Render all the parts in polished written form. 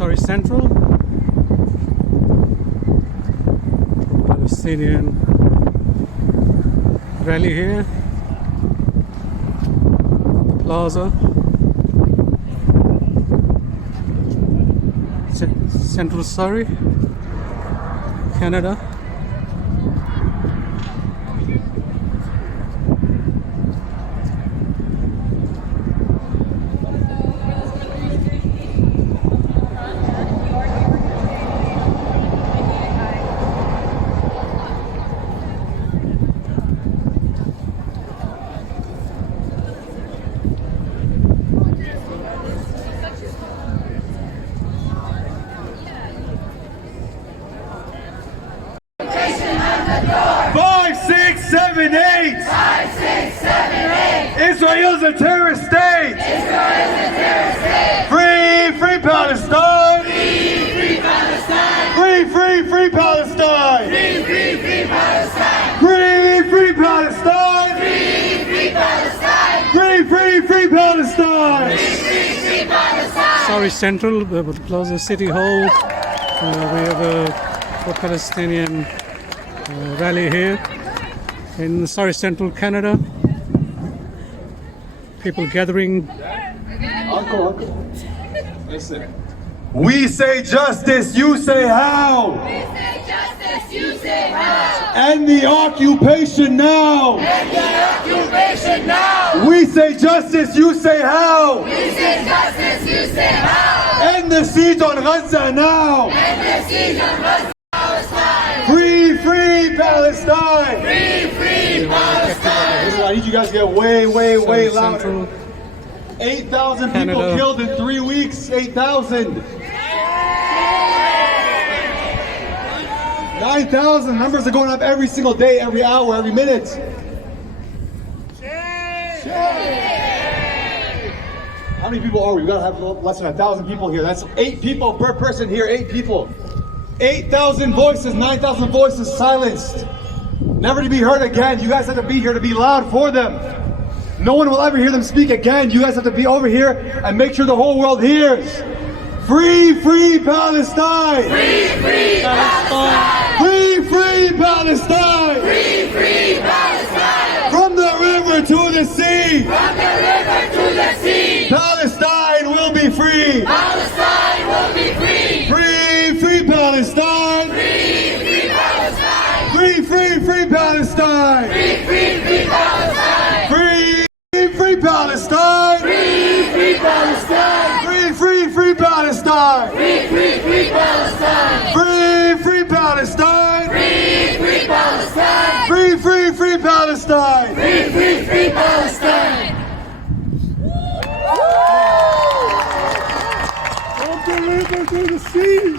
Surrey Central, Palestinian rally here, the plaza, Central Surrey, Canada. Israel's a terrorist state! Israel's a terrorist state! Free, free Palestine! Free, free Palestine! Free, free, free Palestine! Free, free, free Palestine! Free, free Palestine! Free, free Palestine! Free, free, free Palestine! Free, free, free Palestine! Surrey Central, the Plaza City Hall. We have a pro-Palestinian rally here in Surrey Central, Canada. People gathering. Uncle. Listen. We say justice, you say how. We say justice, you say how. End the occupation now. End the occupation now. We say justice, you say how. We say justice, you say how. End the siege on Gaza now. End the siege on Gaza, Palestine. Free, free Palestine. Free, free Palestine. I need you guys to get way louder. Central, 8,000 people Canada. killed in 3 weeks. 8,000. 9,000. Numbers are going up every single day, every hour, every minute. How many people are we? We gotta have less than 1,000 people here. That's 8 people per person here. 8 people. 8,000 voices, 9,000 voices silenced. Never to be heard again. You guys have to be here to be loud for them. No one will ever hear them speak again. You guys have to be over here and make sure the whole world hears. Free, free Palestine! Free, free Palestine. Free, free Palestine! Free, free Palestine. From the river to the sea! From the river to the sea. Palestine will be free! Palestine will be free. Free, free Palestine! Free, free Palestine. Free, free, free Palestine! Free, free, free Palestine. Free, free Palestine! Free, free Palestine. Free, free, free Palestine! Free, free, free Palestine. Free, free Palestine! Free, free Palestine. Free, free, free Palestine! Free, free, free Palestine. From the river to the sea,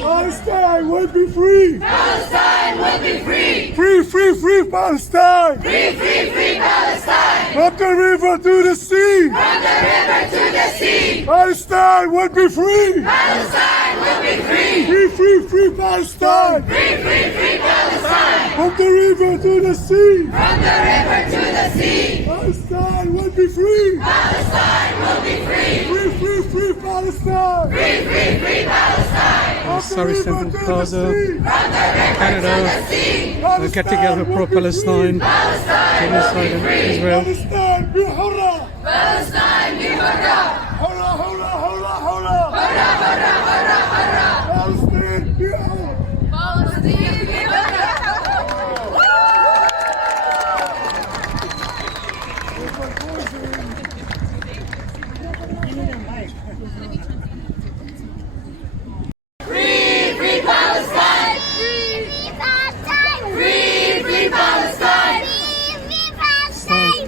Palestine will be free. Palestine will be free. Free, free, free Palestine. Free, free, free Palestine. From the river to the sea, From the river to the sea. Palestine will be free. Palestine will be free. Free, free, free Palestine. Free, free, free Palestine. From the river to the sea, From the river to the sea. Palestine will be free. Palestine will be free. Free, free, free Palestine. Free, free, free Palestine. From the Surrey river Central to the Plaza, sea, From the river Canada. to the sea. Get together pro-Palestine, Palestine will genocide be in free. Israel. Palestine be hurrah. Palestine be hurrah. Hurrah, hurrah, hurrah, hurrah. Hurrah, hurrah, hurrah, hurrah. Palestine be hurrah. Palestine be hurrah. Free, free Palestine. Free, free Palestine. Free, free Palestine.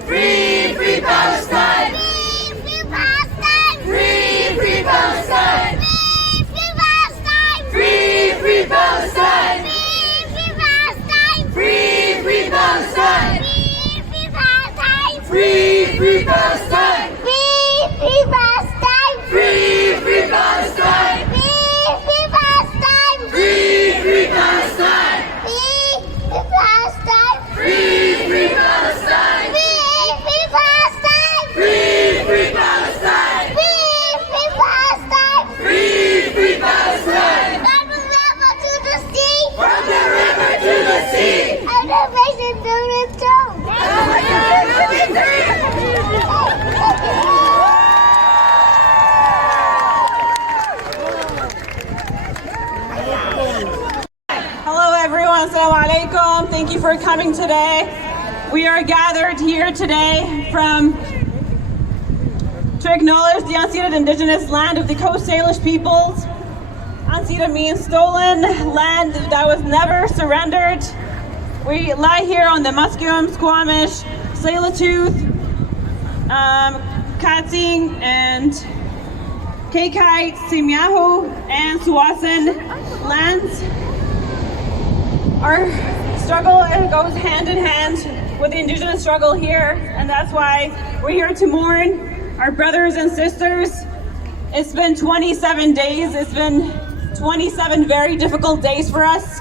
Free, free Palestine. Free, free Palestine. Free, free Palestine. Free, free Palestine. Free, free Palestine. Free, free Palestine. Free, free Palestine. Free, free Palestine. Free, free Palestine. Thank you for coming today. We are gathered here today to acknowledge the unceded Indigenous land of the Coast Salish peoples. Unceded means stolen land that was never surrendered. We lie here on the Musqueam, Squamish, Tsleil-Waututh, Katsing, and Kaikai, Semiahoo, and Tsawwassen lands. Our struggle goes hand in hand with the Indigenous struggle here, and that's why we're here to mourn our brothers and sisters. It's been 27 days. It's been 27 very difficult days for us,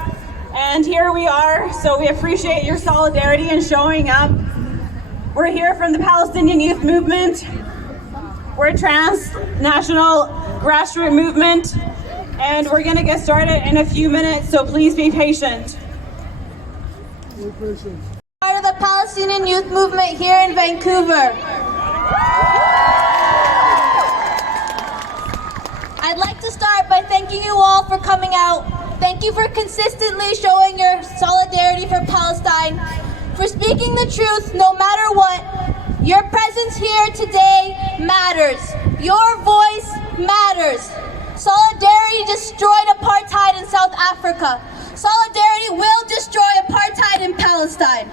and here we are. So we appreciate your solidarity and showing up. We're here from the Palestinian Youth Movement. We're a transnational grassroots movement, and we're going to get started in a few minutes, so please be patient. Part of the Palestinian Youth Movement here in Vancouver. I'd like to start by thanking you all for coming out. Thank you for consistently showing your solidarity for Palestine, for speaking the truth no matter what. Your presence here today matters. Your voice matters. Solidarity destroyed apartheid in South Africa. Solidarity will destroy apartheid in Palestine.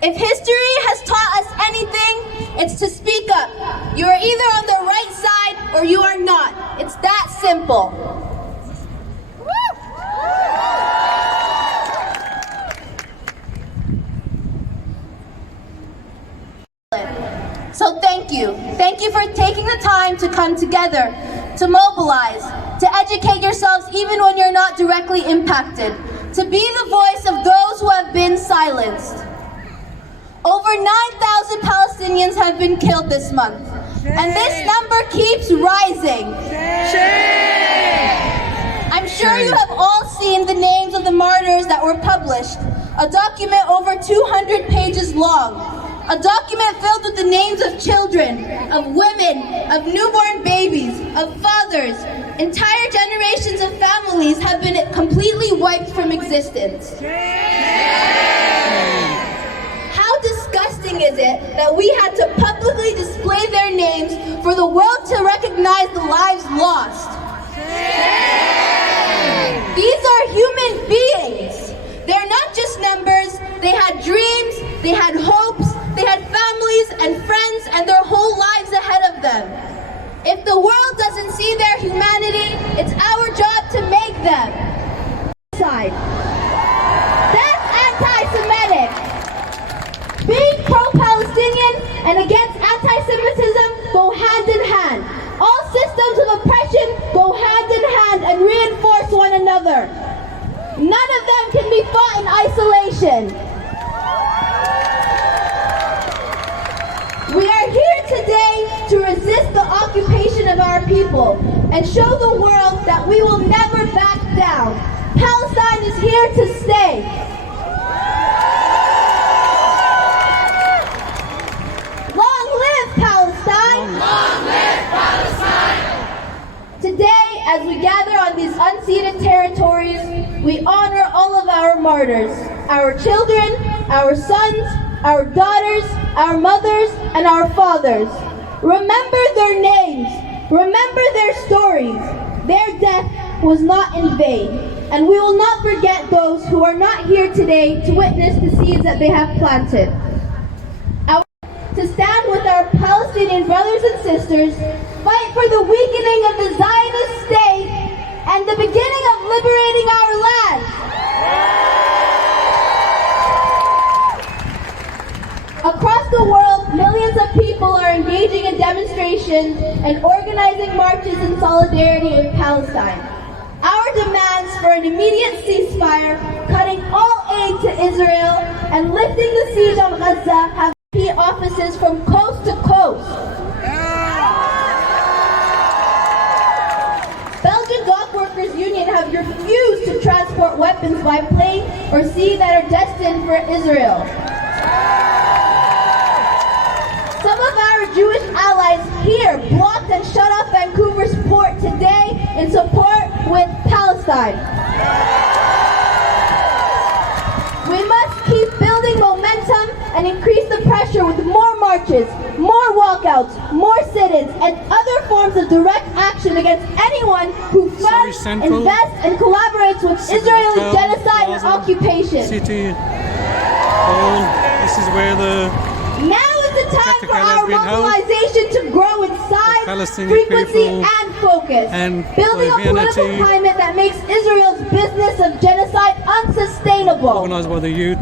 If history has taught us anything, it's to speak up. You are either on the right side or you are not. It's that simple. So thank you. Thank you for taking the time to come together, to mobilize, to educate yourselves even when you're not directly impacted, to be the voice of those who have been silenced. Over 9,000 Palestinians have been killed this month, and this number keeps rising. I'm sure you have all seen the names of the martyrs that were published, a document over 200 pages long, a document filled with the names of children, of women, of newborn babies, of fathers. Entire generations of families have been completely wiped from existence. How disgusting is it that we had to publicly display their names for the world to recognize the lives lost? These are human beings. They're not just numbers. They had dreams, they had hopes, they had families and friends and their whole lives ahead of them. If the world doesn't see their humanity, it's our job to make them. That's anti-Semitic. Being pro-Palestinian and against anti-Semitism go hand in hand. All systems of oppression go hand in hand and reinforce one another. None of them can be fought in isolation. We are here today to resist the occupation of our people and show the world that we will never back down. Palestine is here to stay. Long live Palestine! Long live Palestine! Today, as we gather on these unceded territories, we honor all of our martyrs, our children, our sons, our daughters, our mothers, and our fathers. Remember their names. Remember their stories. Their death was not in vain. And we will not forget those who are not here today to witness the seeds that they have planted. To stand with our Palestinian brothers and sisters, fight for the weakening of the Zionist state and the beginning of liberating our land. Across the world, millions of people are engaging in demonstrations and organizing marches in solidarity with Palestine. Our demands for an immediate ceasefire, cutting all aid to Israel, and lifting the siege on Gaza have key offices from coast to coast. Belgian Dock Workers Union have refused to transport weapons by plane or sea that are destined for Israel. Some of our Jewish allies here blocked and shut off Vancouver's port today in support with Palestine. We must keep building momentum and increase the pressure with more marches, more walkouts, more sit-ins, and other forms of direct action against anyone who funds, Central, invests, and collaborates with Israeli Hotel, genocide and Plaza, occupation. City Hall. This is where the Now is the time for Technical has our been held. mobilization to grow in size, Palestinian frequency, people and focus, and building a political unity. climate that makes Israel's business of genocide unsustainable. organized by the youth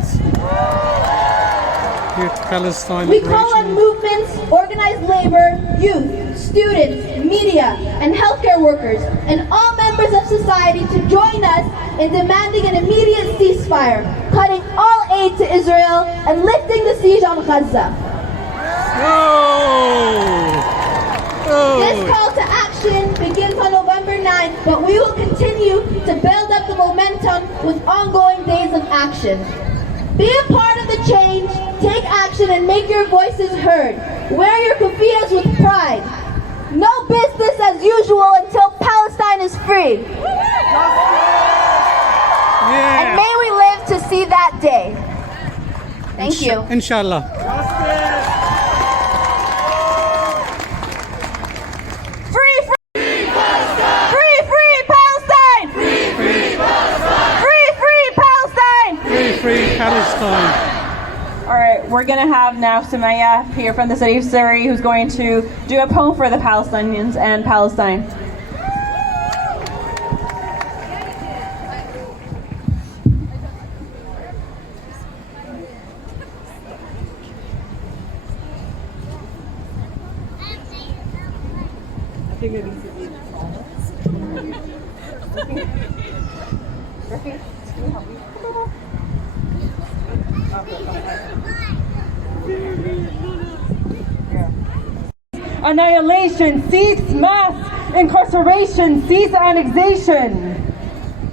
Palestine We call on Liberation. movements, organized labor, youth, students, media, and healthcare workers, and all members of society to join us in demanding an immediate ceasefire, cutting all aid to Israel, and lifting the siege on Gaza. This call to action begins on November 9th, but we will continue to build up the momentum with ongoing days of action. Be a part of the change, take action, and make your voices heard. Wear your kufiyas with pride. No business as usual until Palestine is free. And Yeah. may we live to see that day. Thank you. Inshallah. Free, free, free, free Palestine! Free, free Palestine! Free Palestine. All right, we're going to have now Sumaya here from the city of Surrey, who's going to do a poem for the Palestinians and Palestine. Annihilation, cease mass incarceration, cease annexation.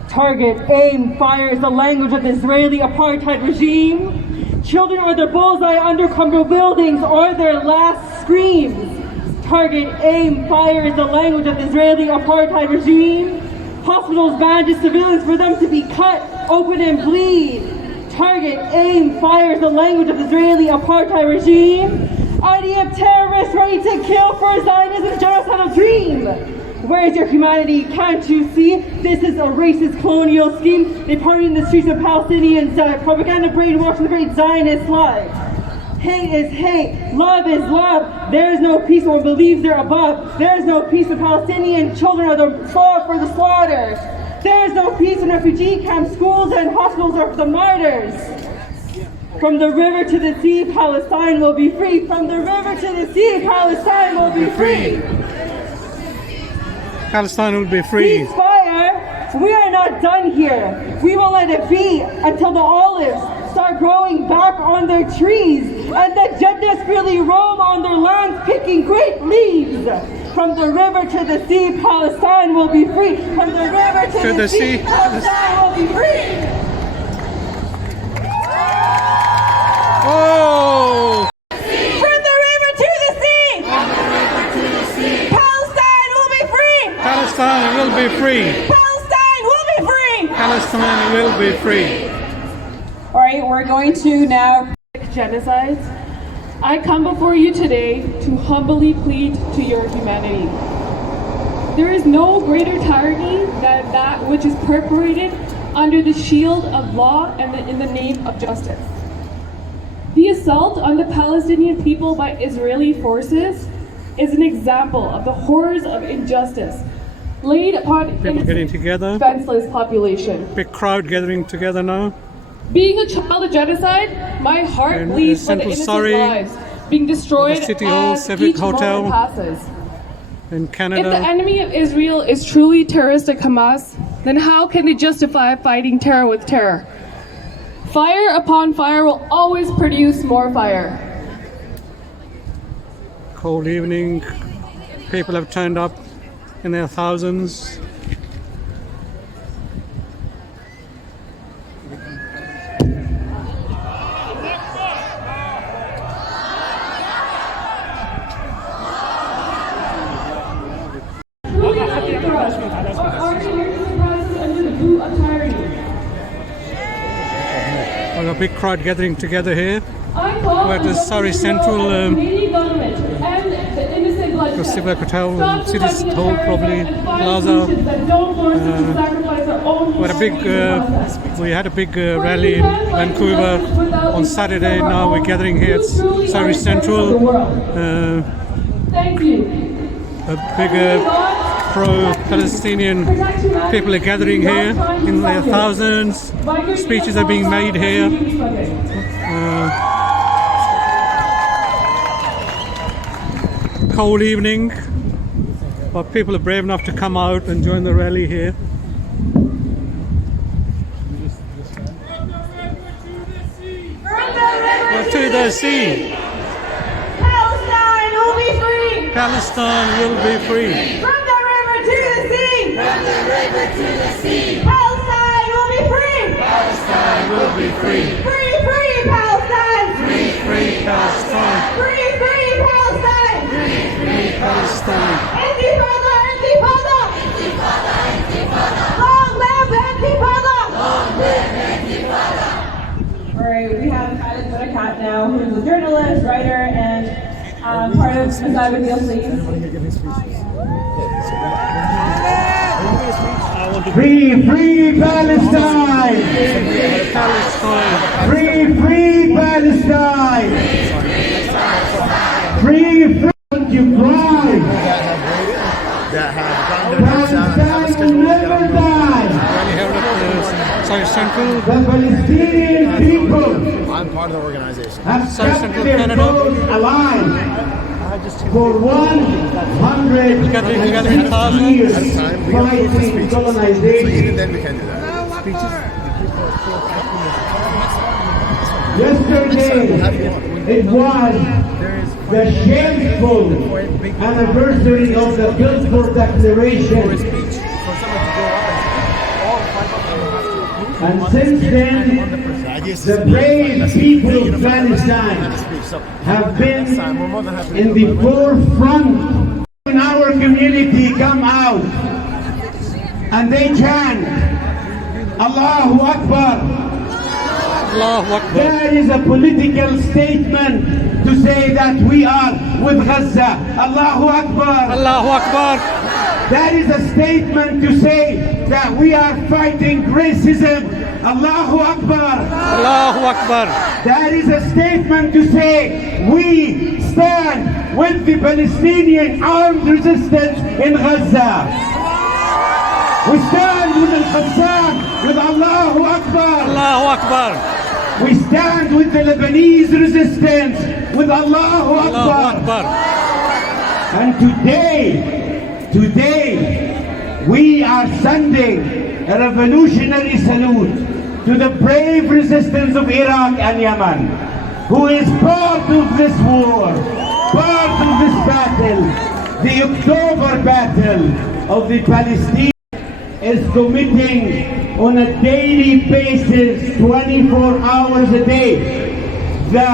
Target, aim, fire is the language of the Israeli apartheid regime. Children are the bullseye under comfortable buildings or their last screams. Target, aim, fire is the language of the Israeli apartheid regime. Hospitals bandage civilians for them to be cut open and bleed. Target, aim, fire is the language of the Israeli apartheid regime. IDF terrorists ready to kill for Zionism's genocidal dream. Where is your humanity? Can't you see? This is a racist colonial scheme. They party in the streets of Palestinians, propaganda brainwashing the great Zionist lie. Hate is hate, love is love. There is no peace when one believes they're above. There is no peace when Palestinian children are the fought for the slaughter. There is no peace in refugee camps, schools, and hospitals are for the martyrs. From the river to the sea, Palestine will be free. From the river to the sea, Palestine will be free. Palestine will be free. Ceasefire! We are not done here. We will let it be until the olives start growing back on their trees and the jet desperately roam on their lands picking great leaves. From the river to the sea, Palestine will be free. From the river to the sea, Palestine will be free. Oh! From the river to the sea! Palestine will be free! Palestine will be free. Palestine will be free! Palestine will be free. All right, we're going to now genocides, I come before you today to humbly plead to your humanity. There is no greater tyranny than that which is perpetrated under the shield of law and in the name of justice. The assault on the Palestinian people by Israeli forces is an example of the horrors of injustice laid upon People getting together. defenseless population. Big crowd gathering together now. Being a child of genocide, my heart In bleeds for the Central innocent Surrey, lives being destroyed the City Hall, as Civic each Hotel. moment passes. In If the Canada, enemy of Israel is truly terroristic Hamas, then how can they justify fighting terror with terror? Fire upon fire will always produce more fire. cold evening. People have turned up in their thousands. a big crowd gathering together here. I call We're at the Surrey Central Civic Hotel, City Hall, probably Plaza. We had a big rally in Vancouver on Saturday. Now we're gathering here at Surrey Central. Thank you. A big pro-Palestinian people are gathering here in their thousands. Speeches are being made here. Cold evening, but people are brave enough to come out and join the rally here. To the sea. Palestine will be free. Palestine will be free. From the river to the sea. From the river to the sea. Palestine will be free. Palestine will be free. Free, free Palestine. Free, free Palestine. Free, free Palestine. Free, free Palestine. Intifada, intifada. Intifada, intifada. Long live intifada. Long live intifada. All right, we have Khalid Barakat now, who's a journalist, writer, and part of Masai with Deal Please. Free, free Palestine! Palestine. Free, free Palestine! Free, free you cry! Palestine will never die! Rally held at the Surrey Central. The Palestinian people I'm part of the organization. have Surrey kept Central, their Canada. cause alive for 100 Gathering together in thousands. years At a time, we have proof of fighting speech. colonization. Even then we can do that. Yesterday, it was the shameful anniversary of the Guildford Declaration. And since then, the brave people of Palestine have been in the forefront. When our community come out and they chant, Allahu Akbar, Allahu Akbar. that is a political statement to say that we are with Gaza. Allahu Akbar. Allahu Akbar. That is a statement to say that we are fighting racism. Allahu Akbar. Allahu Akbar. That is a statement to say we stand with the Palestinian armed resistance in Gaza. We stand with Al-Qassam, with Allahu Akbar. Allahu Akbar. We stand with the Lebanese resistance, with Allahu Allahu Akbar. Akbar. And today, we are sending a revolutionary salute to the brave resistance of Iraq and Yemen, who is part of this war, part of this battle, the October battle of the Palestinians is committing on a daily basis, 24 hours a day, the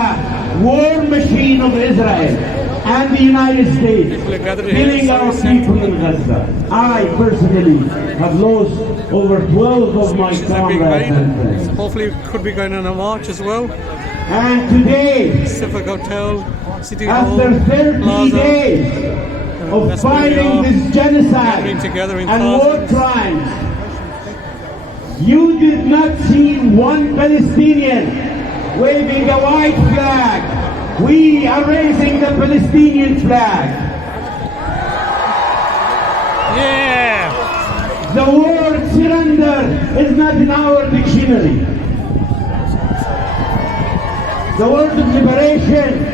war machine of Israel and the United States, killing our people in Gaza. I personally have lost over 12 of my Speeches are being comrades and made. friends. Hopefully could be going on a march as well. And today, Civic Hotel, City Hall, after 30 Plaza. days of That's where we fighting are, this genocide gathering together in and war thousands. crimes, you did not see one Palestinian waving a white flag. We are raising the Palestinian flag. Yeah. The word surrender is not in our dictionary. The word of liberation.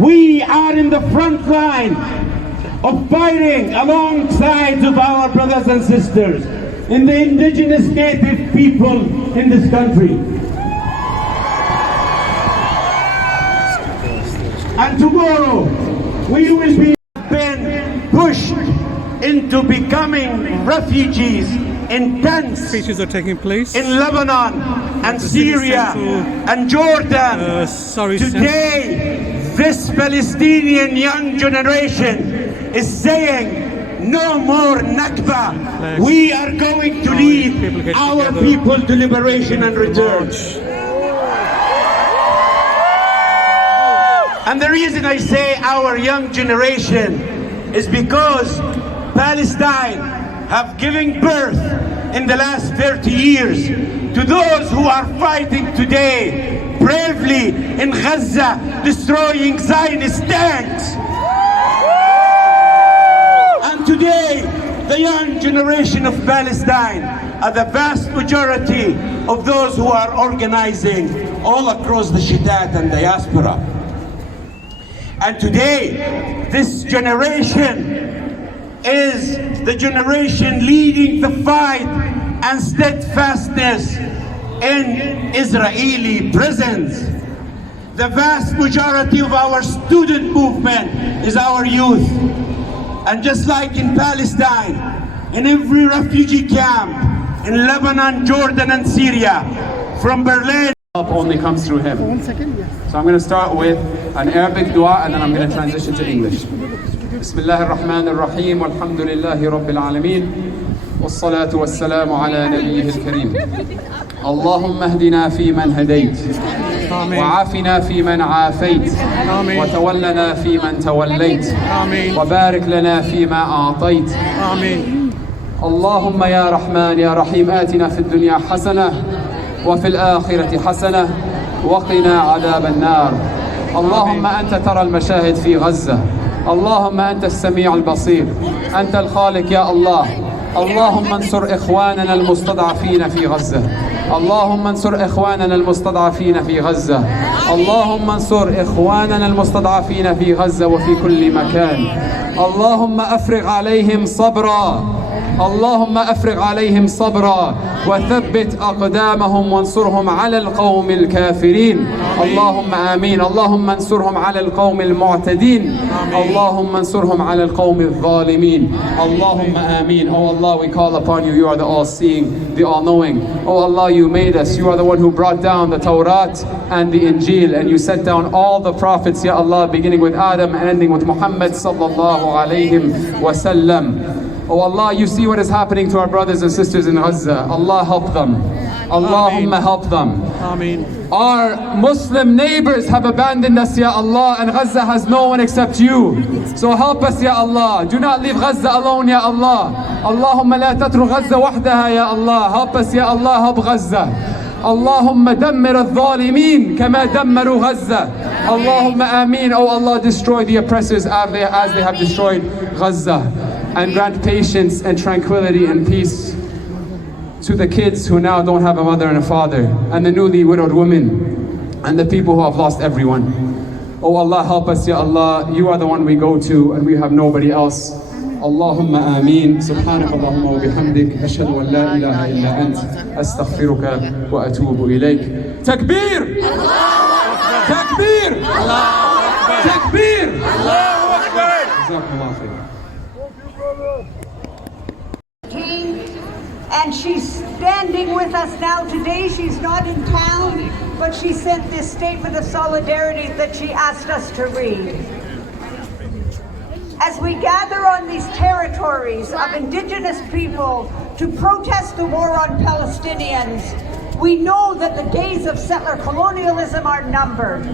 We are in the front line of fighting alongside of our brothers and sisters in the indigenous native people in this country. And tomorrow we will be pushed into becoming refugees in tents Speeches are taking place. in Lebanon and The City Syria Central, and Jordan. Surrey Today, this Palestinian young generation is saying, no more Nakba. We are going to lead People get our together. people to liberation and return. March. And the reason I say our young generation is because Palestine have given birth in the last 30 years to those who are fighting today bravely in Gaza, destroying Zionist tanks. And today, the young generation of Palestine are the vast majority of those who are organizing all across the Shitat and diaspora. And today, this generation is the generation leading the fight and steadfastness in Israeli prisons. The vast majority of our student movement is our youth. And just like in Palestine, in every refugee camp, in Lebanon, Jordan, and Syria, from Berlin, help only comes through him. So I'm going to start with an Arabic dua and then I'm going to transition to English. Bismillah ar-Rahman ar-Rahim, walhamdulillahi rabbil alameen, والصلاة والسلام على نبيه الكريم. اللهم اهدنا فيمن هديت وعافنا فيمن عافيت وتولنا فيمن توليت وبارك لنا فيما أعطيت. اللهم يا رحمن يا رحيم آتنا في الدنيا حسنة وفي الآخرة حسنة وقنا عذاب النار. اللهم أنت ترى المشاهد في غزة، اللهم أنت السميع البصير، أنت الخالق يا الله. اللهم انصر إخواننا المستضعفين في غزة، اللهم انصر إخواننا المستضعفين في غزة، اللهم انصر إخواننا المستضعفين في غزة وفي كل مكان. اللهم أفرغ عليهم صبرا، اللهم أفرغ عليهم صبرا وثبت أقدامهم وانصرهم على القوم الكافرين. اللهم آمين. اللهم انصرهم على القوم المعتدين، اللهم انصرهم على القوم الظالمين. اللهم آمين. Oh Allah, we call upon you. You are the all-seeing, the all-knowing. Oh Allah, you made us. You are the one who brought down the Torah and the Injil, and you sent down all the prophets, Ya Allah, beginning with Adam and ending with Muhammad sallallahu alayhi wa sallam. Oh Allah, you see what is happening to our brothers and sisters in Gaza. Allah help them. Allahumma help them. Ameen. Our Muslim neighbors have abandoned us, Ya Allah, and Gaza has no one except you. So help us, Ya Allah. Do not leave Gaza alone, Ya Allah. Allahumma la tatru Gaza wahdaha, Ya Allah. Help us, Ya Allah. Help Gaza. اللهم دمر الظالمين كما دمروا غزة. اللهم آمين. Oh Allah, destroy the oppressors as they have destroyed Gaza, and grant patience and tranquility and peace to the kids who now don't have a mother and a father, and the newly widowed women, and the people who have lost everyone. Oh Allah, help us, Ya Allah. You are the one we go to and we have nobody else. اللهم آمين. سبحانك اللهم وبحمدك أشهد أن لا إله إلا أنت أستغفرك وأتوب إليك. تكبير! تكبير! تكبير! جزاكم الله خير. And she's standing with us now today. She's not in town, but she sent this statement of solidarity that she asked us to read. As we gather on these territories of indigenous people to protest the war on Palestinians, we know that the days of settler colonialism are numbered.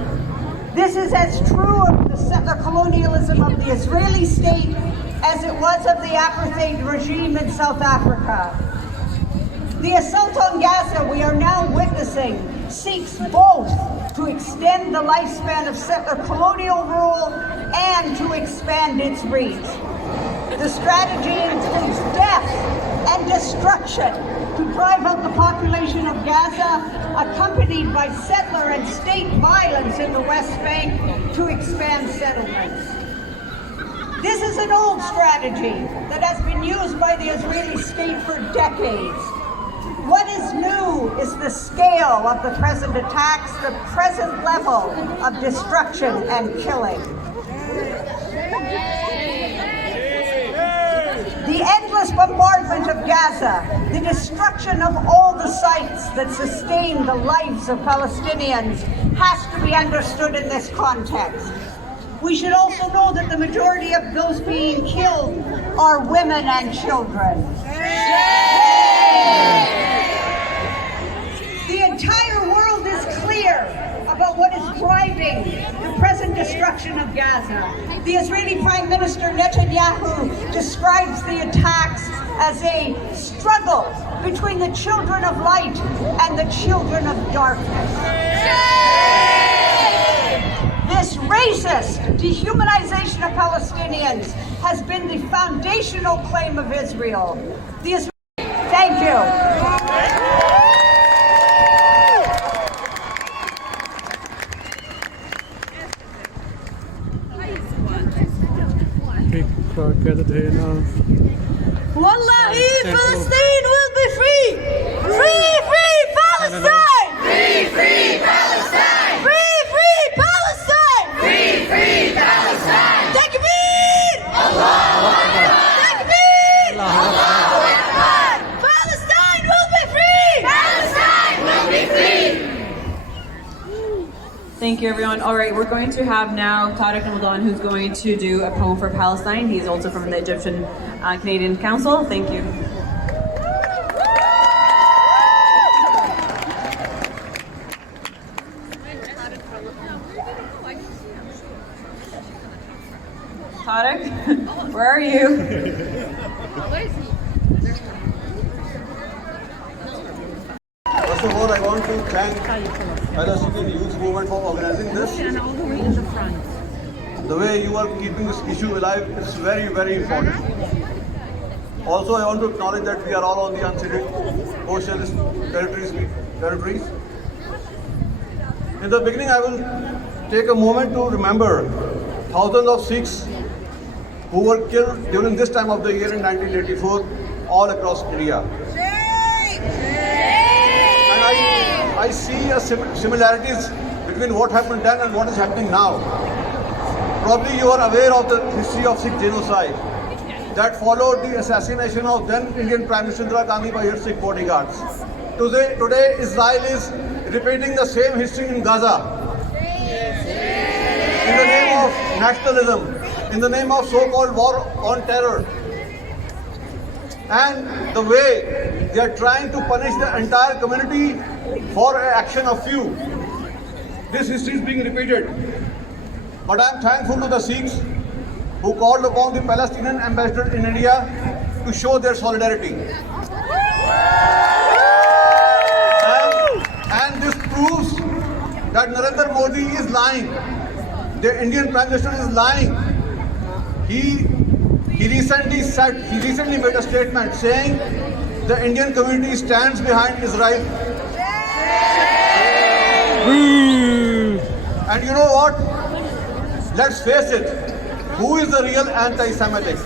This is as true of the settler colonialism of the Israeli state as it was of the apartheid regime in South Africa. The assault on Gaza we are now witnessing seeks both to extend the lifespan of settler colonial rule and to expand its reach. The strategy includes death and destruction to drive out the population of Gaza, accompanied by settler and state violence in the West Bank to expand settlements. This is an old strategy that has been used by the Israeli state for decades. What is new is the scale of the present attacks, the present level of destruction and killing. The endless bombardment of Gaza, the destruction of all the sites that sustain the lives of Palestinians has to be understood in this context. We should also know that the majority of those being killed are women and children. The entire world is clear about what is decriing the present destruction of Gaza. The Israeli Prime Minister Netanyahu describes the attacks as a struggle between the children of light and the children of darkness. This racist dehumanization of Palestinians has been the foundational claim of Israel. Thank you. Big crowd gathered here now. Wallahi, Palestine will be free! Free, free Palestine! Free, free Palestine! Free, free Palestine! Free, free Palestine! Takbir! Allahu Akbar! Takbir! Allahu Akbar! Palestine will be free! Palestine will be free! Thank you, everyone. All right, we're going to have now Tariq Ramadan, who's going to do a poem for Palestine. He's also from the Egyptian Canadian Council. Thank you. Tariq, where are you? First of all, I want to thank Palestinian Youth Movement for organizing this. And all the way in the front. The way you are keeping this issue alive is very, very important. Also, I want to acknowledge that we are all on the unceded socialist territories. In the beginning, I will take a moment to remember thousands of Sikhs who were killed during this time of the year in 1984 all across India. And I see similarities between what happened then and what is happening now. Probably you are aware of the history of Sikh genocide that followed the assassination of then Indian Prime Minister Indira Gandhi by her Sikh bodyguards. Today Israel is repeating the same history in Gaza. In the name of nationalism, in the name of so-called war on terror. And the way they are trying to punish the entire community for action of few. This history is being repeated. But I am thankful to the Sikhs who called upon the Palestinian ambassador in India to show their solidarity. And this proves that Narendra Modi is lying. The Indian Prime Minister is lying. He recently made a statement saying the Indian community stands behind Israel. And you know what? Let's face it, who is the real anti-Semitic?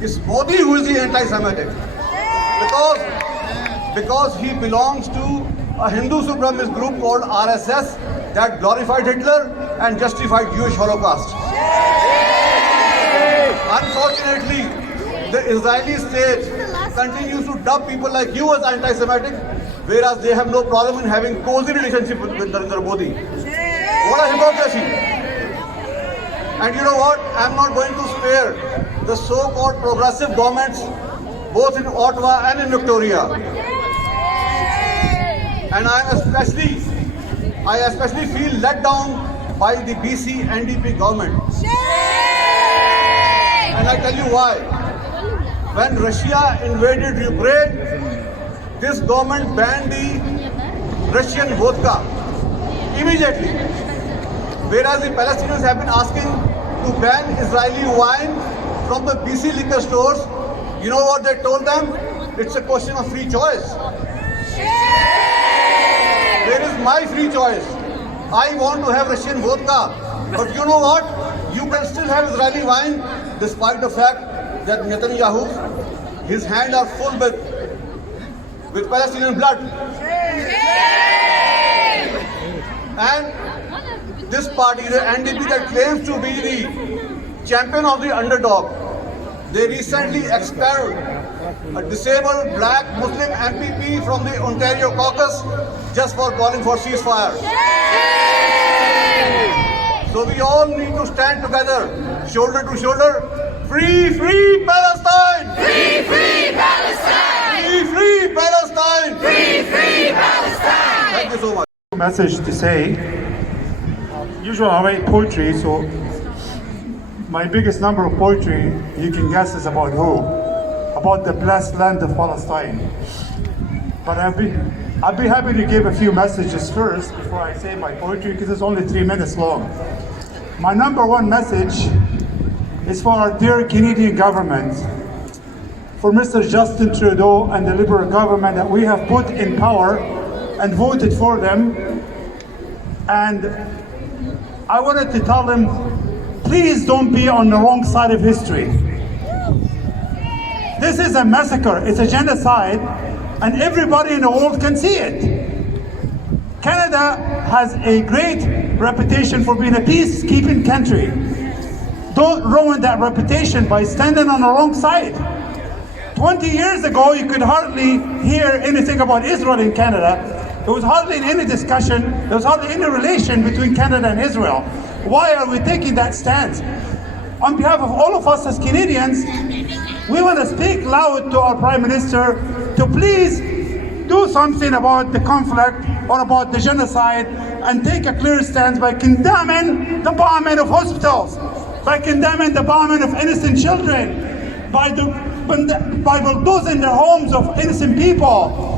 It's Modi who is the anti-Semitic. Because he belongs to a Hindu supremacist group called RSS that glorified Hitler and justified Jewish Holocaust. Unfortunately, the Israeli state continues to dub people like you as anti-Semitic, whereas they have no problem in having cozy relationship with Narendra Modi. What a hypocrisy! And you know what? I'm not going to spare the so-called progressive governments both in Ottawa and in Victoria. And I especially feel let down by the BC NDP government. And I tell you why. When Russia invaded Ukraine, this government banned the Russian vodka immediately. Whereas the Palestinians have been asking to ban Israeli wine from the BC liquor stores. You know what they told them? It's a question of free choice. Where is my free choice? I want to have Russian vodka. But you know what? You can still have Israeli wine despite the fact that Netanyahu, his hands are full with Palestinian blood. And this party, the NDP that claims to be the champion of the underdog, they recently expelled a disabled black Muslim MPP from the Ontario caucus just for calling for ceasefire. So we all need to stand together, shoulder to shoulder. Free, free Palestine! Free, free Palestine! Free, free Palestine! Free, free Palestine! Thank you so much. Message to say usually I write poetry, so my biggest number of poetry you can guess is about who? About the blessed land of Palestine. But I'd be happy to give a few messages first before I say my poetry, because it's only 3 minutes long. My number one message is for our dear Canadian government, for Mr. Justin Trudeau and the Liberal government that we have put in power and voted for them. And I wanted to tell them, please don't be on the wrong side of history. This is a massacre, it's a genocide, and everybody in the world can see it. Canada has a great reputation for being a peacekeeping country. Don't ruin that reputation by standing on the wrong side. 20 years ago, you could hardly hear anything about Israel in Canada. There was hardly any discussion, there was hardly any relation between Canada and Israel. Why are we taking that stance? On behalf of all of us as Canadians, we want to speak loud to our Prime Minister to please do something about the conflict or about the genocide and take a clear stance by condemning the bombing of hospitals, by condemning the bombing of innocent children, by bulldozing the homes of innocent people.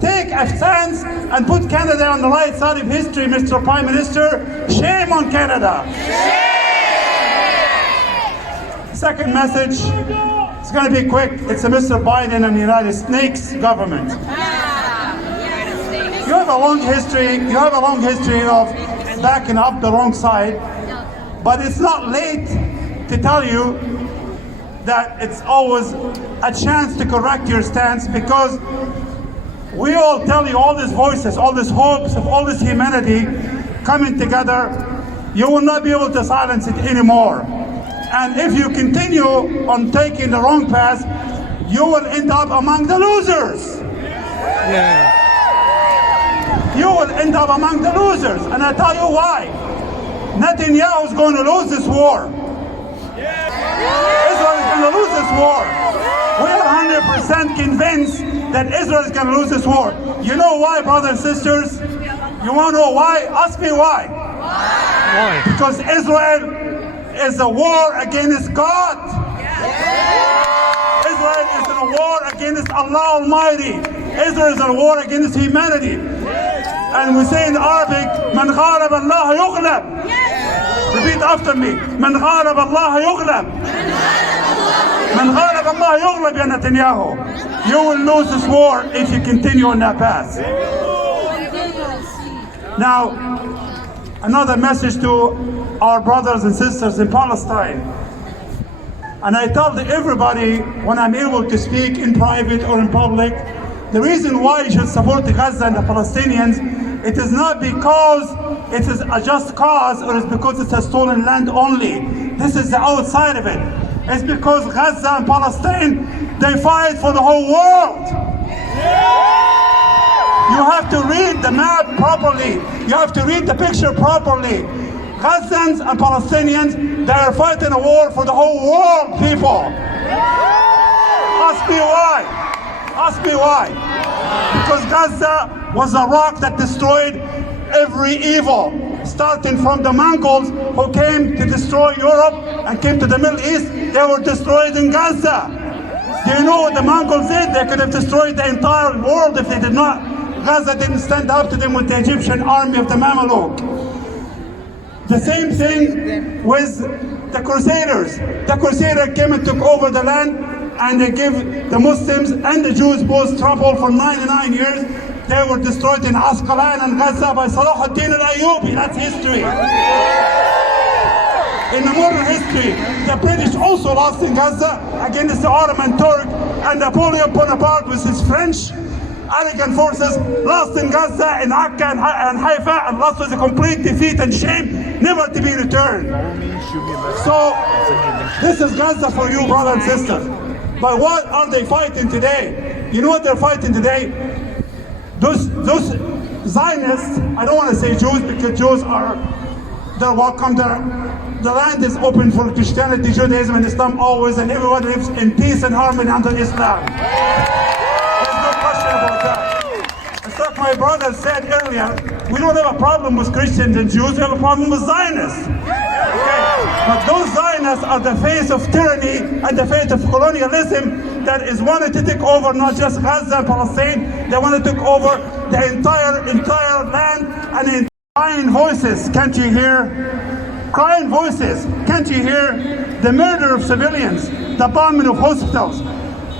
Take a stance and put Canada on the right side of history, Mr. Prime Minister. Shame on Canada. Shame! Second message, it's going to be quick. It's to Mr. Biden and the United States government. You have a long history of backing up the wrong side, but it's not late to tell you that it's always a chance to correct your stance, because we all tell you all these voices, all these hopes of all this humanity coming together. You will not be able to silence it anymore. And if you continue on taking the wrong path, you will end up among the losers. Yeah. You will end up among the losers. And I tell you why. Netanyahu is going to lose this war. Israel is going to lose this war. We are 100% convinced that Israel is going to lose this war. You know why, brothers and sisters? You want to know why? Ask me why. Why? Because Israel is a war against God. Israel is in a war against Allah Almighty. Israel is in a war against humanity. And we say in Arabic, Man gharab Allah yughlab. Repeat after me. Man gharab Allah yughlab. Man gharab Allah yughlab, ya Netanyahu. You will lose this war if you continue on that path. Now, another message to our brothers and sisters in Palestine. And I tell everybody when I'm able to speak in private or in public, the reason why you should support Gaza and the Palestinians, it is not because it is a just cause or it's because it's a stolen land only. This is the outside of it. It's because Gaza and Palestine, they fight for the whole world. You have to read the map properly. You have to read the picture properly. Gazans and Palestinians, they are fighting a war for the whole world, people. Ask me why. Ask me why. Because Gaza was a rock that destroyed every evil, starting from the Mongols who came to destroy Europe and came to the Middle East. They were destroyed in Gaza. Do you know what the Mongols did? They could have destroyed the entire world if they did not. Gaza didn't stand up to them with the Egyptian army of the Mameluke. The same thing with the Crusaders. The Crusaders came and took over the land, and they gave the Muslims and the Jews both trouble for 99 years. They were destroyed in Asqalan and Gaza by Salah ad-Din al-Ayyubi. That's history. In the modern history, the British also lost in Gaza against the Ottoman Turk, and Napoleon Bonaparte with his French Arabian forces lost in Gaza, in Akka and Haifa, and lost with a complete defeat and shame, never to be returned. So, this is Gaza for you, brothers and sisters. But what are they fighting today? You know what they're fighting today? Those Zionists, I don't want to say Jews because Jews they're welcome. The land is open for Christianity, Judaism, and Islam always, and everyone lives in peace and harmony under Islam. There's no question about that. my brother said earlier, we don't have a problem with Christians and Jews, we have a problem with Zionists. Okay? But those Zionists are the face of tyranny and the face of colonialism that is wanted to take over not just Gaza and Palestine, they want to take over the entire land. And crying voices, can't you hear? Crying voices, can't you hear? The murder of civilians, the bombing of hospitals,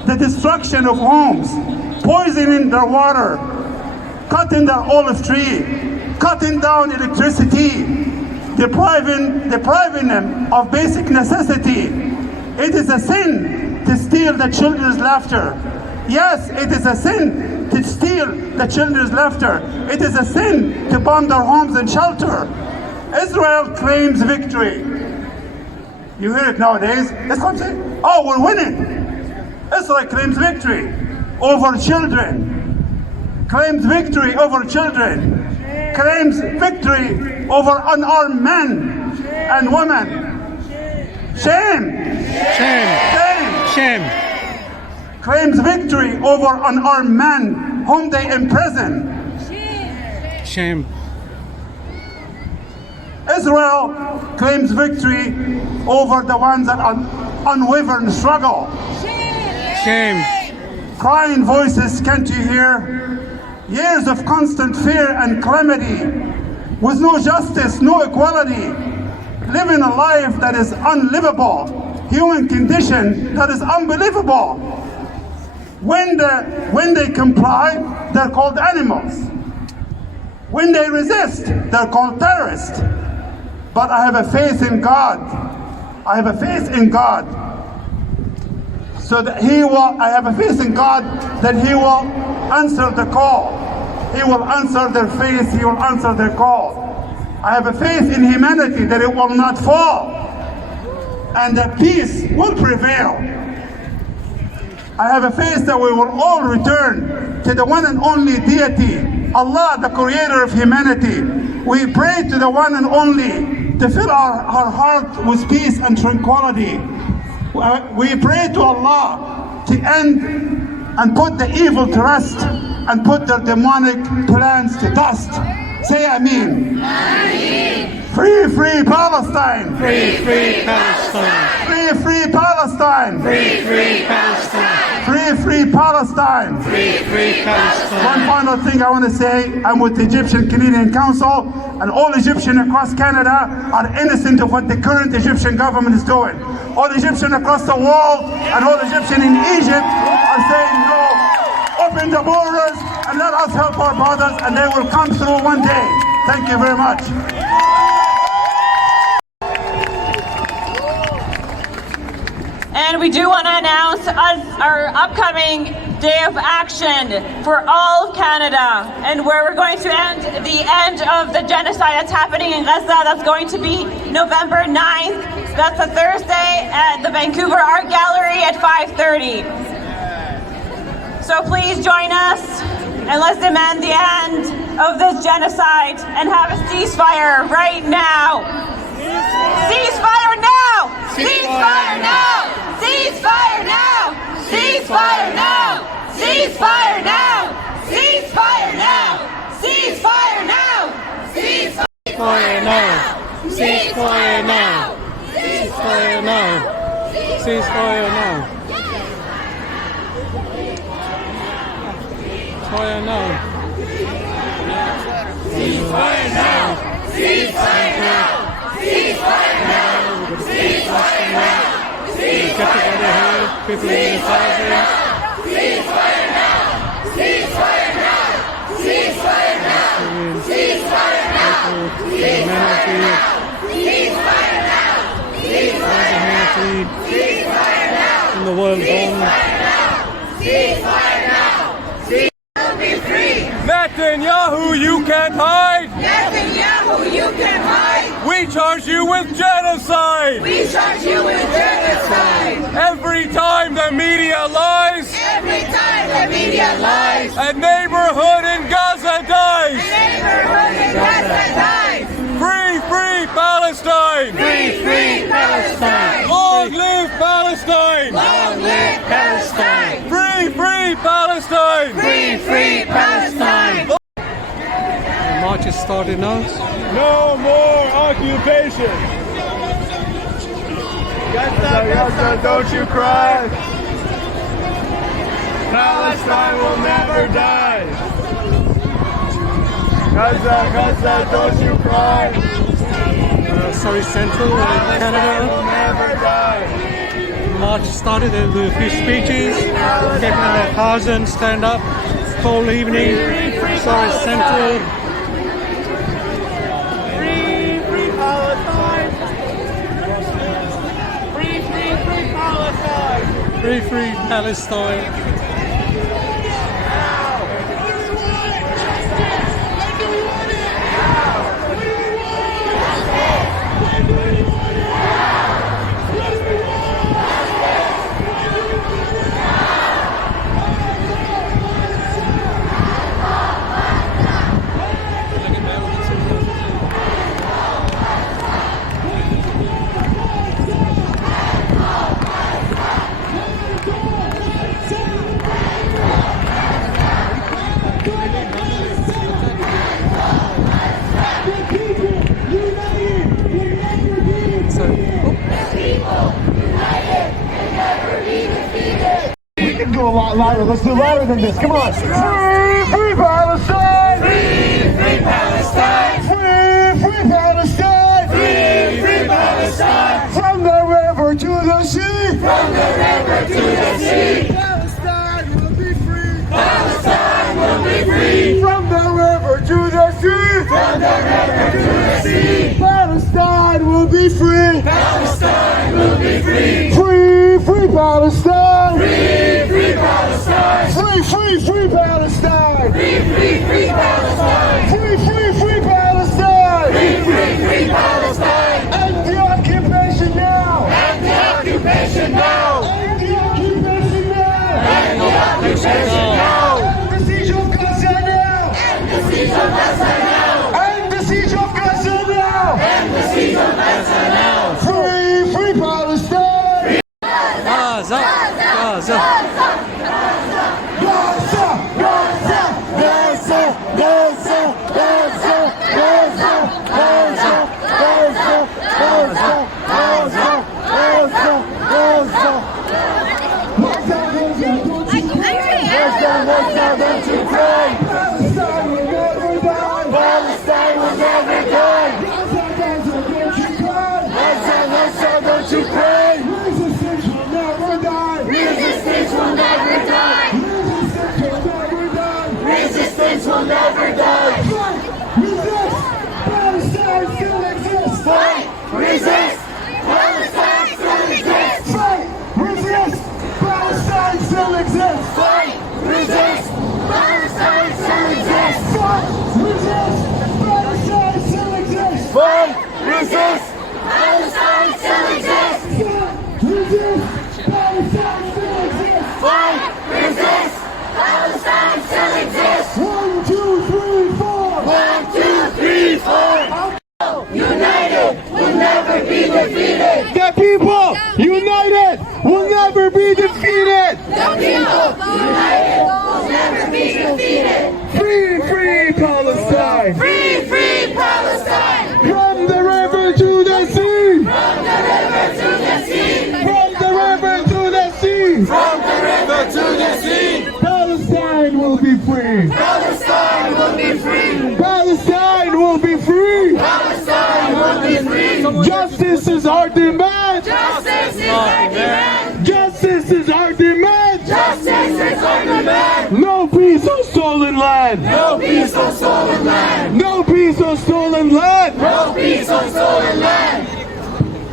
the destruction of homes, poisoning their water, cutting their olive tree, cutting down electricity, depriving them of basic necessity. It is a sin to steal the children's laughter. Yes, it is a sin to steal the children's laughter. It is a sin to bomb their homes and shelter. Israel claims victory. You hear it nowadays. It's what they say. Oh, we're winning. Israel claims victory over children. Claims victory over children. Claims victory over unarmed men and women. Shame. Shame. Shame. Shame. Claims victory over unarmed men whom they imprison. Shame. Israel claims victory over the ones that unwavering struggle. Shame. Crying voices, can't you hear? Years of constant fear and calamity, with no justice, no equality, living a life that is unlivable, human condition that is unbelievable. When they comply, they're called animals. When they resist, they're called terrorists. But I have a faith in God. I have a faith in God. So that I have a faith in God that He will answer the call. He will answer their faith. He will answer their call. I have a faith in humanity that it will not fall and that peace will prevail. I have a faith that we will all return to the one and only deity, Allah, the creator of humanity. We pray to the one and only to fill our heart with peace and tranquility. We pray to Allah to end and put the evil to rest and put their demonic plans to dust. Say Ameen. Ameen. Free, free Palestine. Free, free Palestine. Free, free Palestine. Free, free Palestine. Free, free Palestine. Free, free Palestine. One final thing I want to say, I'm with the Egyptian Canadian Council, and all Egyptians across Canada are innocent of what the current Egyptian government is doing. All Egyptians across the world and all Egyptians in Egypt are saying no. Open the borders and let us help our brothers, and they will come through one day. Thank you very much. And we do want to announce our upcoming Day of Action for all of Canada, and where we're going to end of the genocide that's happening in Gaza. That's going to be November 9th. That's a Thursday at the Vancouver Art Gallery at 5:30. So please join us and let's demand the end of this genocide and have a ceasefire right now. Ceasefire now! Ceasefire now! Ceasefire now! Ceasefire now! Ceasefire now! Ceasefire now! Ceasefire now! Ceasefire now! Ceasefire now! Ceasefire now! Ceasefire now! Ceasefire now! Ceasefire now! Ceasefire now! Ceasefire now! Ceasefire now! Get together here, people in the thousands. Ceasefire now! Ceasefire now! Ceasefire now! Ceasefire now! Ceasefire now! Ceasefire now! Ceasefire now! In the world gone. Ceasefire now! Ceasefire be free! Netanyahu, you can't hide! Netanyahu, you can hide! We charge you with genocide! We charge you with genocide! Every time the media lies! Every time the media lies! A neighborhood in Gaza dies! A neighborhood in Gaza dies! Free, free Palestine! Free, free Palestine! Long live Palestine! Long live Palestine! Free, free Palestine! Free, free Palestine! march is starting now. No more occupation. Gaza, Gaza, don't you cry. Palestine will never die. Gaza, Gaza, don't you cry. Surrey Central in Canada. Will never die. March started. There were a few speeches. People in their cars and stand up. Cold evening. Surrey Central. Free, free Palestine. Free, free, free Palestine. Free, free Palestine. We can do a lot louder. Let's do louder than this. Come on. Free, free Palestine. Free, free Palestine. Free, free Palestine. Free, free Palestine. From the river to the sea. From the river to the sea. Palestine will be free. Palestine will be free. From the river to the sea. From the river to the sea. Palestine will be free. Palestine will be free. Free, free Palestine. Free, free Palestine. Free, free, free Palestine. Free, free, free Palestine. Free, free, free Palestine. Free, free, free Palestine. End the occupation now. End the occupation now. End the occupation now. End the occupation now. End the siege of Gaza now. End the siege of Gaza now. End the siege of Gaza now. End the siege of Gaza now. Free, free Palestine. Gaza, Gaza. Gaza, Gaza, Gaza, Gaza, Gaza, Gaza, Gaza, Gaza, Gaza, Gaza, Gaza, Gaza. Don't you cry. Palestine will never die. Palestine will never die. Gaza, don't you cry. Resistance will never die. Resistance will never die. Resistance will never die. Resist! Palestine still exists! Fight! Resist! Palestine still exists! Fight! Resist! Palestine still exists! Fight! Resist! Palestine still exists! Fight! Resist! Palestine still exists! Fight! Resist! Palestine still exists! Fight! Resist! Palestine still exists! Fight! Resist! Palestine still exists! 1, 2, 3, 4! 1, 2, 3, 4! United will never be defeated! The people united will never be defeated! The people united will never be defeated! Free, free Palestine! Free, free Palestine! From the river to the sea! From the river to the sea! From the river to the sea! From the river to the sea! Palestine will be free! Palestine will be free! Palestine will be free! Palestine will be free! Justice is our demand! Justice is our demand! Justice is our demand! Justice is our demand! No peace on stolen land! No peace on stolen land! No peace on stolen land! No peace on stolen land!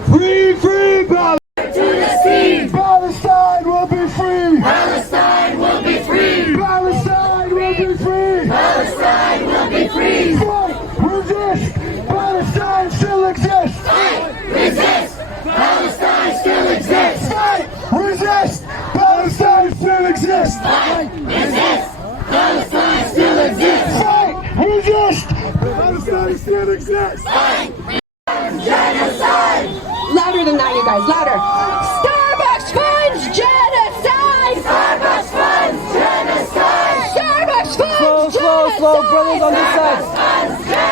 Free, free Palestine! To the sea! Palestine will be free! Palestine will be free! Palestine will be free! Palestine will be free! Fight! Resist! Palestine still exists! Fight! Resist! Palestine still exists! Fight! Resist! Palestine still exists! Fight! Resist! Palestine still exists! Fight! Resist! Palestine still exists! Fight! Genocide! Louder than that, you guys, louder. Starbucks funds genocide! Starbucks funds genocide! Starbucks funds genocide! Slow, brothers on this side. Starbucks funds genocide!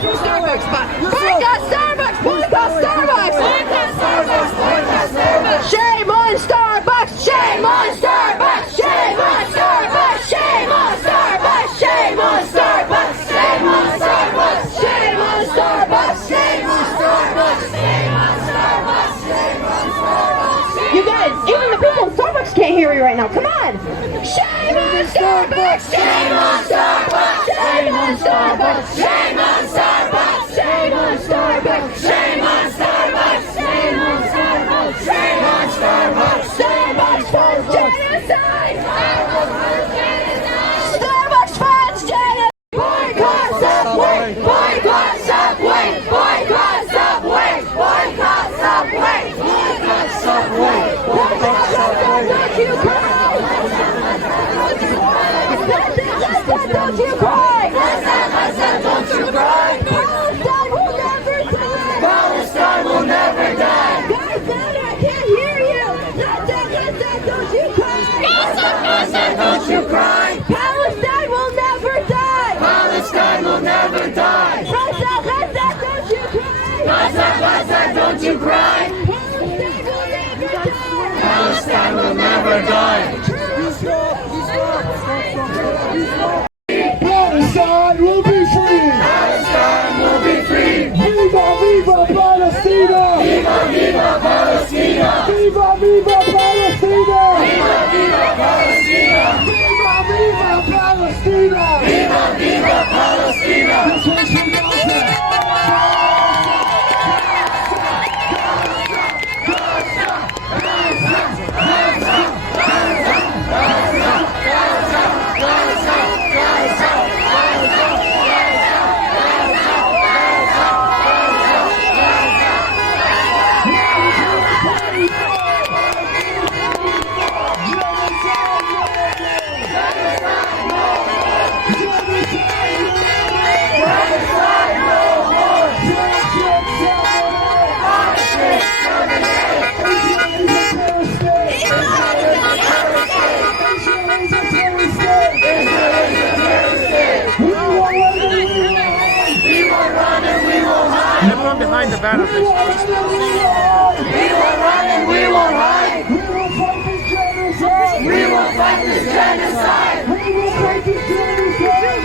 from Starbucks, but boycott Starbucks! Boycott Starbucks! Boycott Starbucks! Boycott Starbucks! Shame on Starbucks! Shame on Starbucks! Shame on Starbucks! Shame on Starbucks! Shame on Starbucks! Shame on Starbucks! Shame on Starbucks! Shame on Starbucks! Shame on Starbucks! Shame on Starbucks! You guys, even the people in Starbucks can't hear you right now. Come on! Shame on Starbucks! Shame on Starbucks! Shame on Starbucks! Shame on Starbucks! Shame on Starbucks! Shame on Starbucks! Shame on Starbucks! Shame on Starbucks! Starbucks funds genocide! Starbucks funds genocide! Boycott Subway! Boycott Subway! Boycott Subway! Boycott Subway! Boycott Subway! Boycott Subway! Don't you cry! Don't you cry! Don't you cry! Palestine will never die! Palestine will never die! Guys, I can't hear you! Don't you cry! Don't you cry! Palestine will never die! Palestine will never die! Don't you cry! Don't you cry! Palestine will never die! Palestine will be free! Palestine will be free! Viva, viva Palestina! Viva, viva Palestina! Viva, viva Palestina! Viva, viva Palestina! Viva, viva Palestina! Viva, viva Palestina! This one's from Gaza! Everyone behind the banner, please. We will run and we will hide. We will fight this genocide! We will fight this genocide. We will fight this genocide!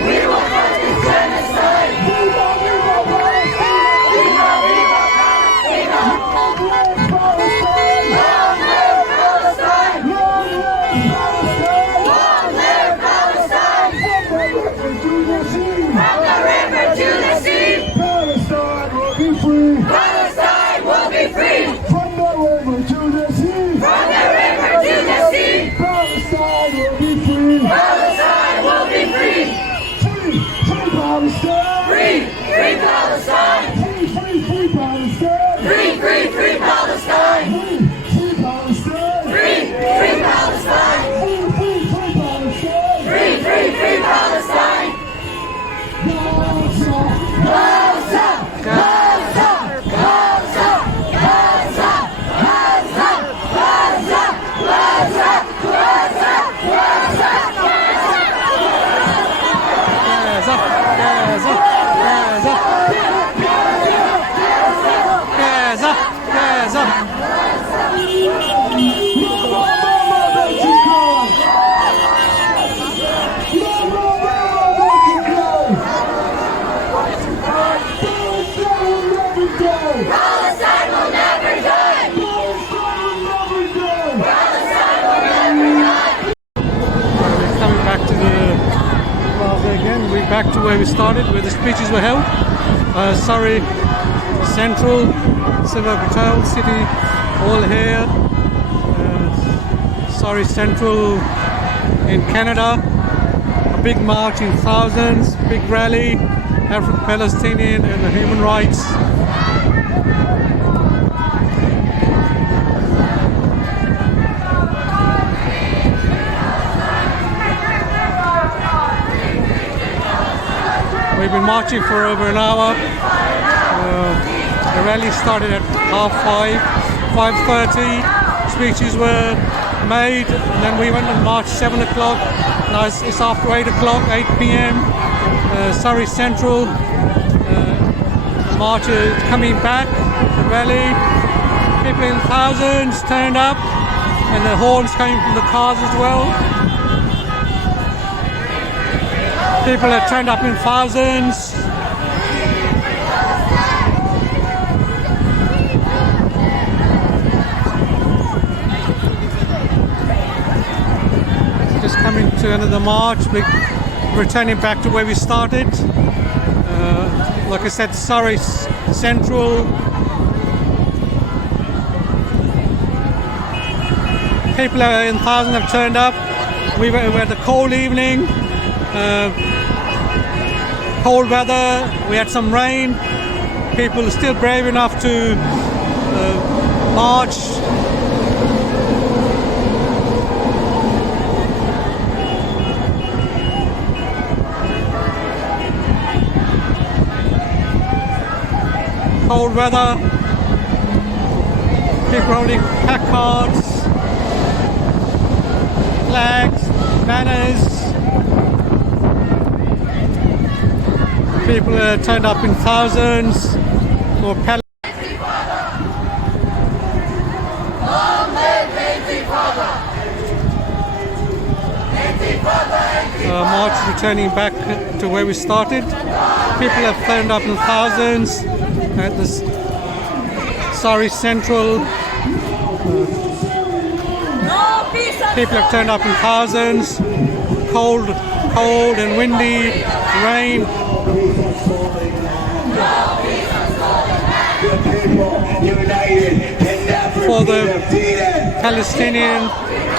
We will fight this genocide. Viva, viva Palestina! Viva, viva Palestina. Long live Palestine! Long live Palestine. Long live Palestine! Long live Palestine. From the river to the sea! From the river to the sea. Palestine will be free! Palestine will be free. From the river to the sea! From the river to the sea. Palestine will be free! Palestine will be free. Free! Free Palestine! Free, free Palestine. Free, free, free Palestine! Free, free, free Palestine. Free, free Palestine! Free, free Palestine. Free, free, free Palestine! Free, free, free Palestine. Gaza! Gaza, Gaza, Gaza, Gaza, Gaza, Gaza, Gaza, Gaza, Gaza, Palestine will never die. Palestine will never die. We're coming back to the plaza again. We're back to where we started, where the speeches were held. Surrey Central, Silver Hotel, City Hall here. Surrey Central in Canada. A big march in thousands, big rally, Afro-Palestinian and the human rights. We've been marching for over an hour. The rally started at 5:30. Speeches were made, and then we went and marched 7 o'clock. Now it's after 8 o'clock, 8 p.m. Surrey Central. marchers coming back, the rally. People in thousands turned up, and the horns coming from the cars as well. People have turned up in thousands. Just coming to the end of the march, we're returning back to where we started. Like I said, Surrey Central. People in thousands have turned up. We had a cold evening, cold weather. We had some rain. People are still brave enough to march. Cold weather, people holding placards, flags, banners. People turned up in thousands for Palestine. March returning back to where we started. People have turned up in thousands at the Surrey Central. People have turned up in thousands. Cold and windy, rain. For the Palestinian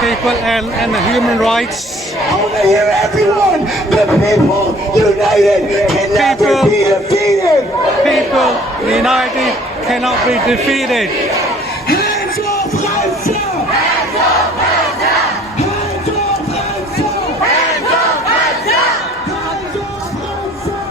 people and the human rights. I want to hear everyone. The people united can never be defeated. People united cannot be defeated. Hands off Gaza! Hands off Gaza! Hands off Gaza! Hands off Gaza! Hands off Gaza!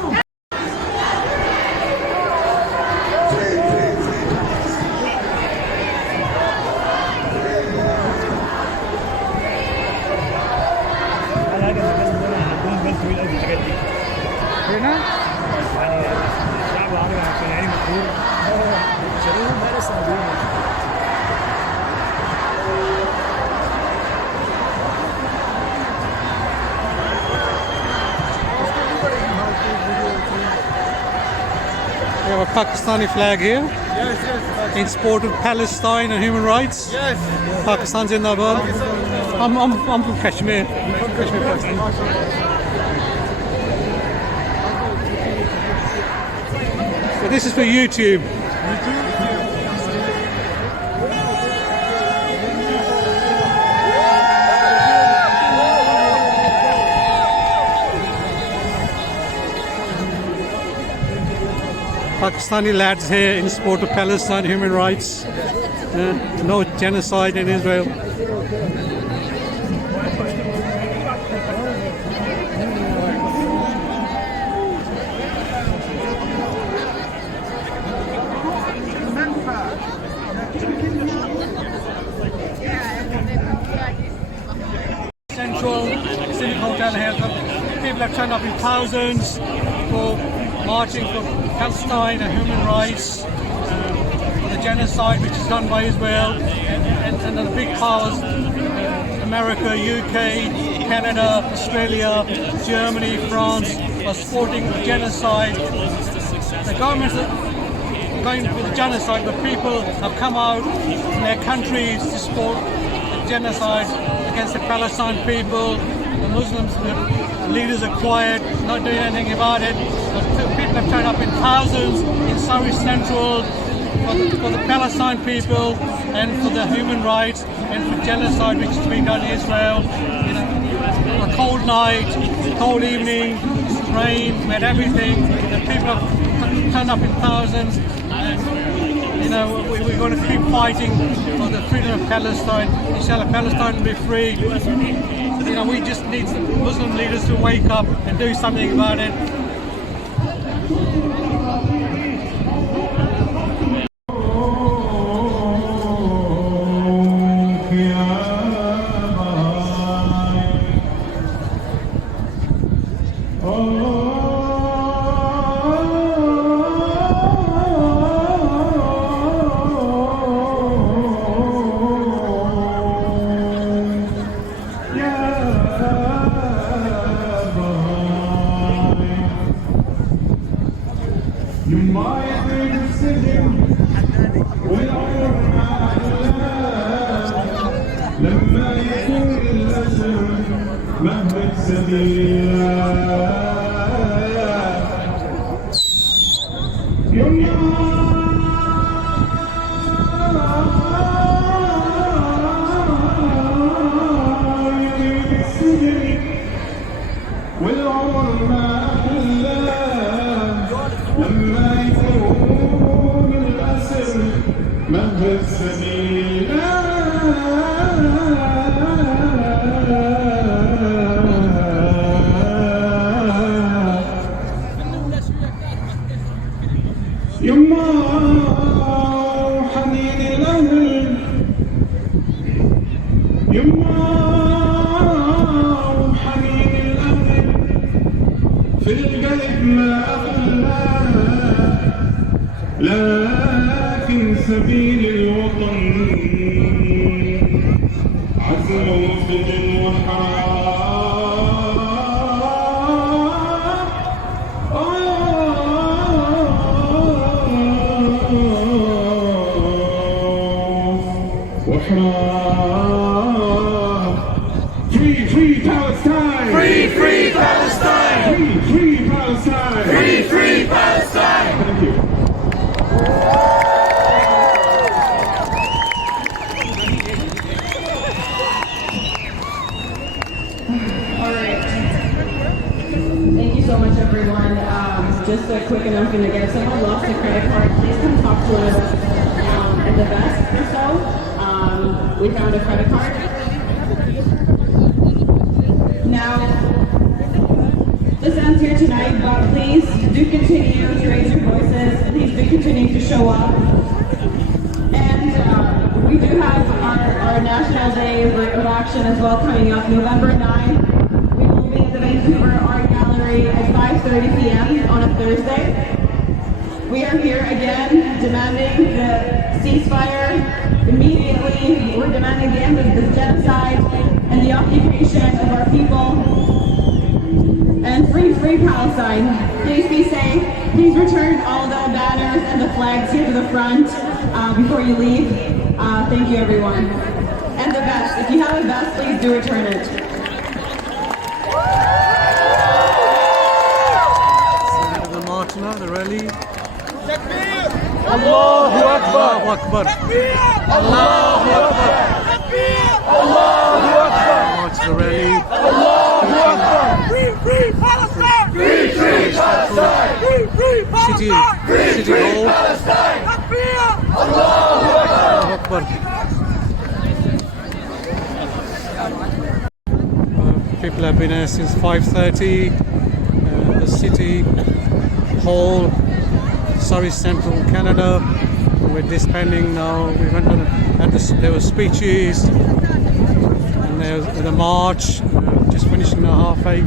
We have a Pakistani flag here. Yes. In support of Palestine and human rights. Yes. Pakistan's in the world. I'm from Kashmir. So this is for YouTube. Pakistani lads here in support of Palestine, human rights, no genocide in Israel. Central, Civic Hotel here. People have turned up in thousands for marching for Palestine and human rights, for the genocide which is done by Israel, and the big powers, America, UK, Canada, Australia, Germany, France, are supporting the genocide. The governments are going with the genocide, but people have come out from their countries to support the genocide against the Palestine people. The Muslims, the leaders are quiet, not doing anything about it. But people have turned up in thousands in Surrey Central for the Palestine people and for the human rights and for genocide which is being done in Israel. You know, a cold night, cold evening, rain, we had everything. The people have turned up in thousands. And, you know, we're going to keep fighting for the freedom of Palestine. Inshallah, Palestine will be free. You know, we just need Muslim leaders to wake up and do something about it. لما يكون الأسر مهد سبيلا والعمر ما أحلى لما يكون الأسر مهد سبيلا يما حنين الأهل يما حنين الأهل في القلب ما أغلى لكن سبيل الوطن عزم وفد وحرام Free, free Palestine! Free, free Palestine! Free, free Palestine! Free, free Palestine! Thank you. All right. Thank you so much, everyone. Just a quick announcement again. If someone lost a credit card, please come talk to us at the desk or so. We found a credit card. Now, this ends here tonight, but please do continue to raise your voices. Please do continue to show up. And we do have our National Day of Action as well coming up, November 9th. We will be at the Vancouver Art Gallery at 5:30 p.m. on a Thursday. We are here again demanding the ceasefire immediately. We're demanding the end of the genocide and the occupation of our people. And free, free Palestine. Please be safe. Please return all the banners and the flags here to the front before you leave. Thank you, everyone. And the vest. If you have a vest, please do return it. The march now, the rally. Allahu Akbar! Allahu Akbar! Allahu Akbar! Allahu Akbar! March the rally. Allahu Akbar! Free, free Palestine! Free, free Palestine! Free, free Palestine! City Hall. Allahu Akbar! People have been here since 5:30. The City Hall, Surrey Central, Canada. We're disbanding now. We went on, there were speeches, and there was the march. Just finishing at 8:30.